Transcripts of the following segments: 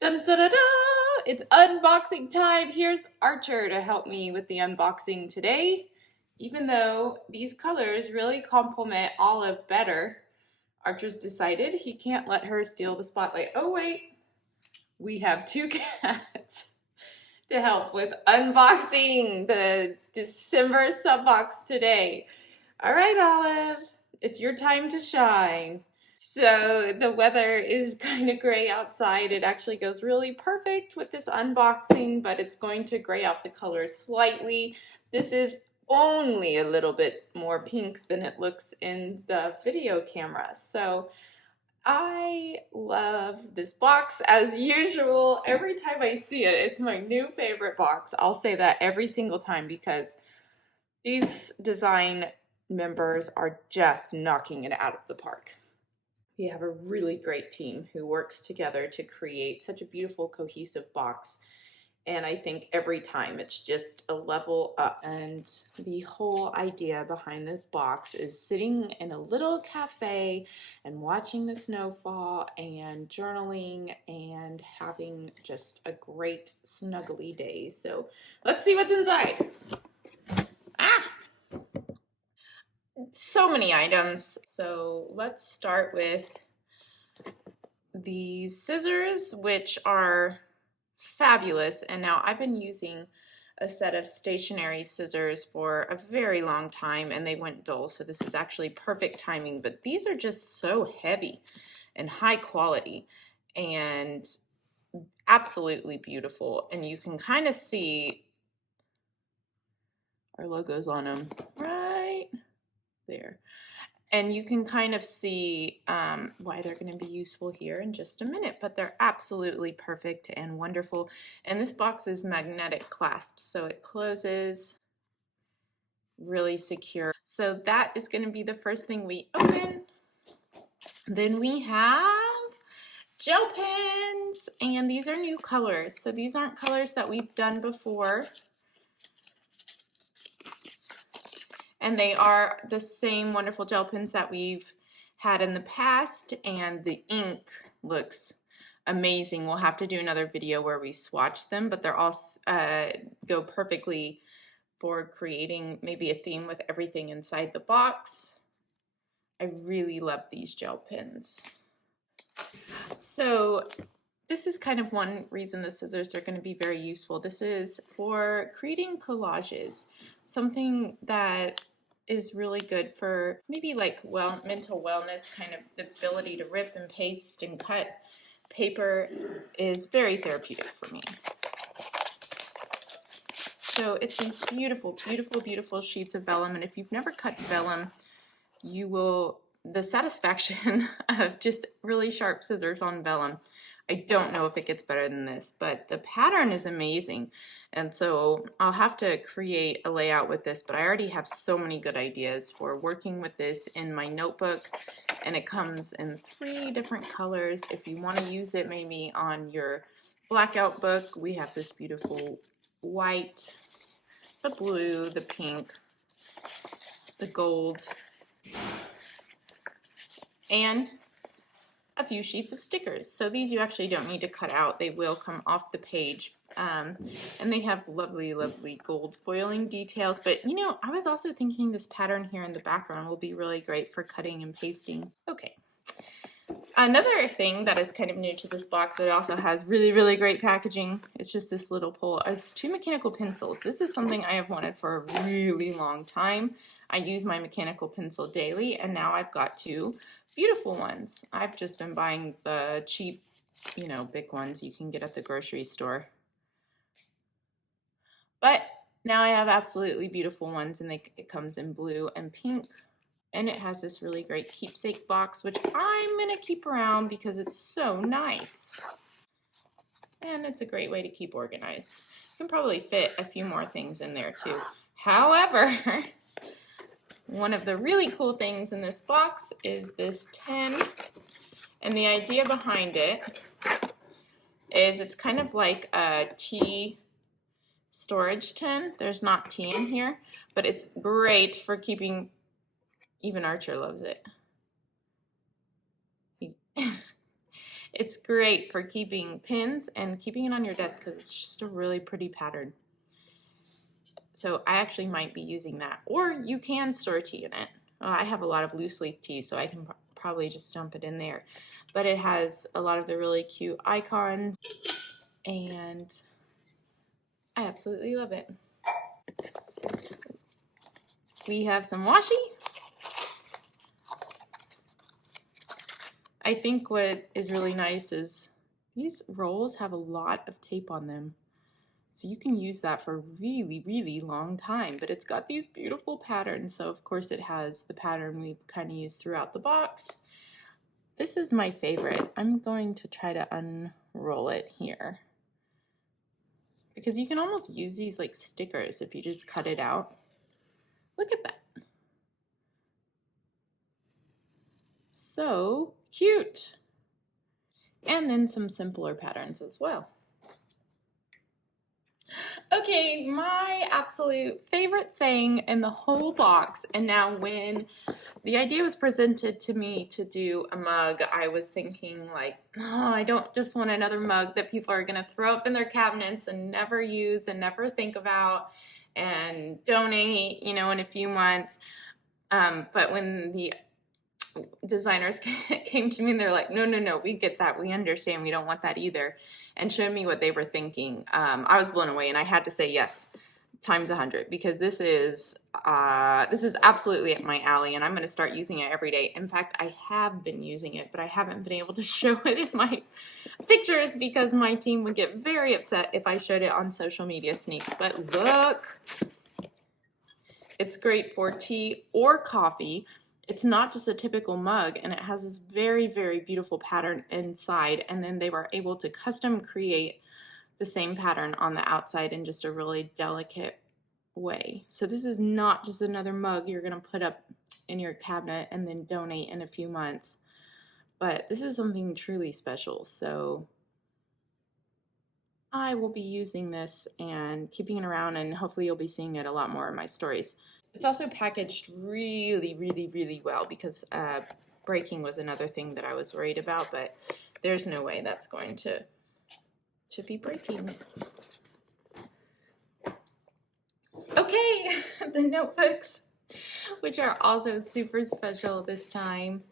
Dun, da, da, da. It's unboxing time. Here's Archer to help me with the unboxing today. Even though these colors really complement Olive better, Archer's decided he can't let her steal the spotlight. Oh wait, we have two cats to help with unboxing the December sub box today. All right, Olive, it's your time to shine. So the weather is kind of gray outside. It actually goes really perfect with this unboxing, but it's going to gray out the colors slightly. This is only a little bit more pink than it looks in the video camera. So I love this box as usual. Every time I see it, it's my new favorite box. I'll say that every single time because these design members are just knocking it out of the park. We have a really great team who works together to create such a beautiful, cohesive box. And I think every time it's just a level up. And the whole idea behind this box is sitting in a little cafe and watching the snow fall and journaling and having just a great snuggly day. So let's see what's inside. So many items. So let's start with these scissors, which are fabulous. And now I've been using a set of stationery scissors for a very long time and they went dull, so this is actually perfect timing. But these are just so heavy and high quality and absolutely beautiful, and you can kind of see our logos on them right there. And you can kind of see why they're going to be useful here in just a minute, but they're absolutely perfect and wonderful. And this box is magnetic clasp, so it closes really secure. So that is going to be the first thing we open. Then we have gel pens, and these are new colors. So these aren't colors that we've done before. And they are the same wonderful gel pens that we've had in the past, and the ink looks amazing. We'll have to do another video where we swatch them, but they're all go perfectly for creating maybe a theme with everything inside the box. I really love these gel pens. So this is kind of one reason the scissors are going to be very useful. This is for creating collages, something that is really good for maybe like mental wellness, kind of the ability to rip and paste and cut paper is very therapeutic for me. So it's these beautiful, beautiful, beautiful sheets of vellum, and if you've never cut vellum, you will, the satisfaction of just really sharp scissors on vellum, I don't know if it gets better than this, but the pattern is amazing. And so I'll have to create a layout with this, but I already have so many good ideas for working with this in my notebook. And it comes in 3 different colors. If you want to use it maybe on your blackout book, we have this beautiful white, the blue, the pink, the gold, and a few sheets of stickers. So these you actually don't need to cut out. They will come off the page. And they have lovely, lovely gold foiling details. But you know, I was also thinking this pattern here in the background will be really great for cutting and pasting. Okay. Another thing that is kind of new to this box, but it also has really, really great packaging, it's just this little pull. It's 2 mechanical pencils. This is something I have wanted for a really long time. I use my mechanical pencil daily, and now I've got 2 beautiful ones. I've just been buying the cheap, you know, big ones you can get at the grocery store. But now I have absolutely beautiful ones, and it comes in blue and pink. And it has this really great keepsake box, which I'm going to keep around because it's so nice. And it's a great way to keep organized. You can probably fit a few more things in there too. However, one of the really cool things in this box is this tin. And the idea behind it is it's kind of like a tea storage tin. There's not tea in here, but it's great for keeping. Even Archer loves it. It's great for keeping pins and keeping it on your desk because it's just a really pretty pattern. So I actually might be using that. Or you can store tea in it. I have a lot of loose leaf tea, so I can probably just dump it in there. But it has a lot of the really cute icons, and I absolutely love it. We have some washi. I think what is really nice is these rolls have a lot of tape on them. So you can use that for a really, really long time, but it's got these beautiful patterns. So of course it has the pattern we kind of use throughout the box. This is my favorite. I'm going to try to unroll it here, because you can almost use these like stickers if you just cut it out. Look at that. So cute. And then some simpler patterns as well. Okay, my absolute favorite thing in the whole box, and now when the idea was presented to me to do a mug, I was thinking like, oh, I don't just want another mug that people are gonna throw up in their cabinets and never use and never think about and donate, you know, in a few months. But when the designers came to me and they're like, no, we get that, we understand, we don't want that either, and showed me what they were thinking, I was blown away, and I had to say yes times 100, because this is absolutely up my alley, and I'm going to start using it every day. In fact, I have been using it, but I haven't been able to show it in my pictures because my team would get very upset if I showed it on social media sneaks. But look, it's great for tea or coffee. It's not just a typical mug, and it has this very, very beautiful pattern inside, and then they were able to custom create the same pattern on the outside in just a really delicate way. So this is not just another mug you're going to put up in your cabinet and then donate in a few months, but this is something truly special. So I will be using this and keeping it around, and hopefully you'll be seeing it a lot more in my stories. It's also packaged really, really, really well, because breaking was another thing that I was worried about, but there's no way that's going to be breaking. Okay, the notebooks, which are also super special this time.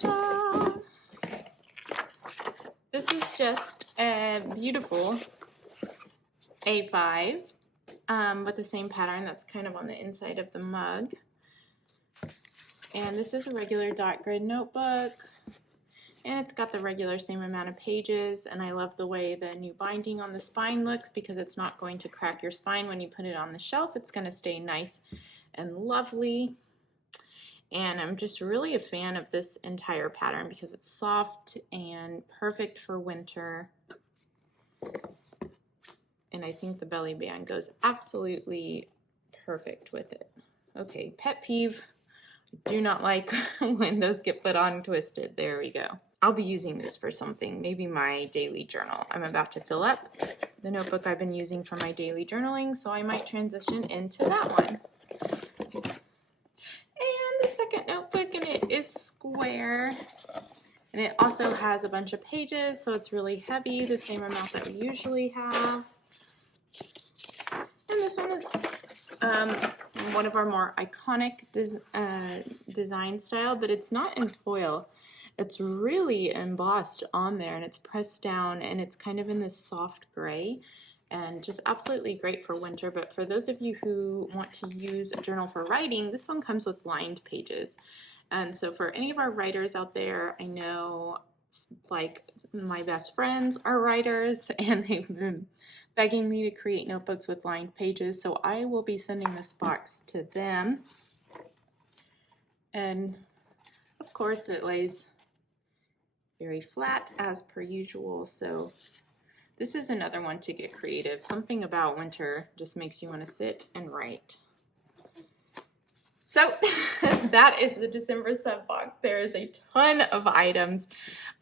Ta-da! This is just a beautiful A5 with the same pattern that's kind of on the inside of the mug. And this is a regular dot grid notebook, and it's got the regular same amount of pages, and I love the way the new binding on the spine looks, because it's not going to crack your spine when you put it on the shelf. It's going to stay nice and lovely. And I'm just really a fan of this entire pattern because it's soft and perfect for winter. And I think the belly band goes absolutely perfect with it. Okay, pet peeve. I do not like when those get put on twisted. There we go. I'll be using this for something, maybe my daily journal. I'm about to fill up the notebook I've been using for my daily journaling, so I might transition into that one. And the second notebook, and it is square. And it also has a bunch of pages, so it's really heavy, the same amount that we usually have. And this one is one of our more iconic design style, but it's not in foil. It's really embossed on there, and it's pressed down, and it's kind of in this soft gray, and just absolutely great for winter. But for those of you who want to use a journal for writing, this one comes with lined pages. And so for any of our writers out there, I know like my best friends are writers, and they've been begging me to create notebooks with lined pages, so I will be sending this box to them. And of course it lays very flat as per usual, so this is another one to get creative. Something about winter just makes you want to sit and write. So that is the December sub box. There is a ton of items,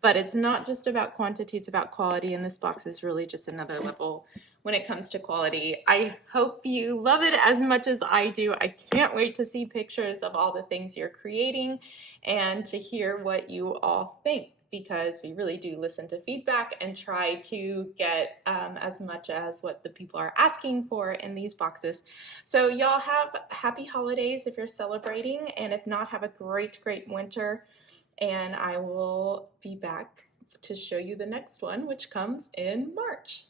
but it's not just about quantity, it's about quality, and this box is really just another level when it comes to quality. I hope you love it as much as I do. I can't wait to see pictures of all the things you're creating and to hear what you all think, because we really do listen to feedback and try to get as much as what the people are asking for in these boxes. So y'all have happy holidays if you're celebrating, and if not, have a great winter, and I will be back to show you the next one, which comes in March.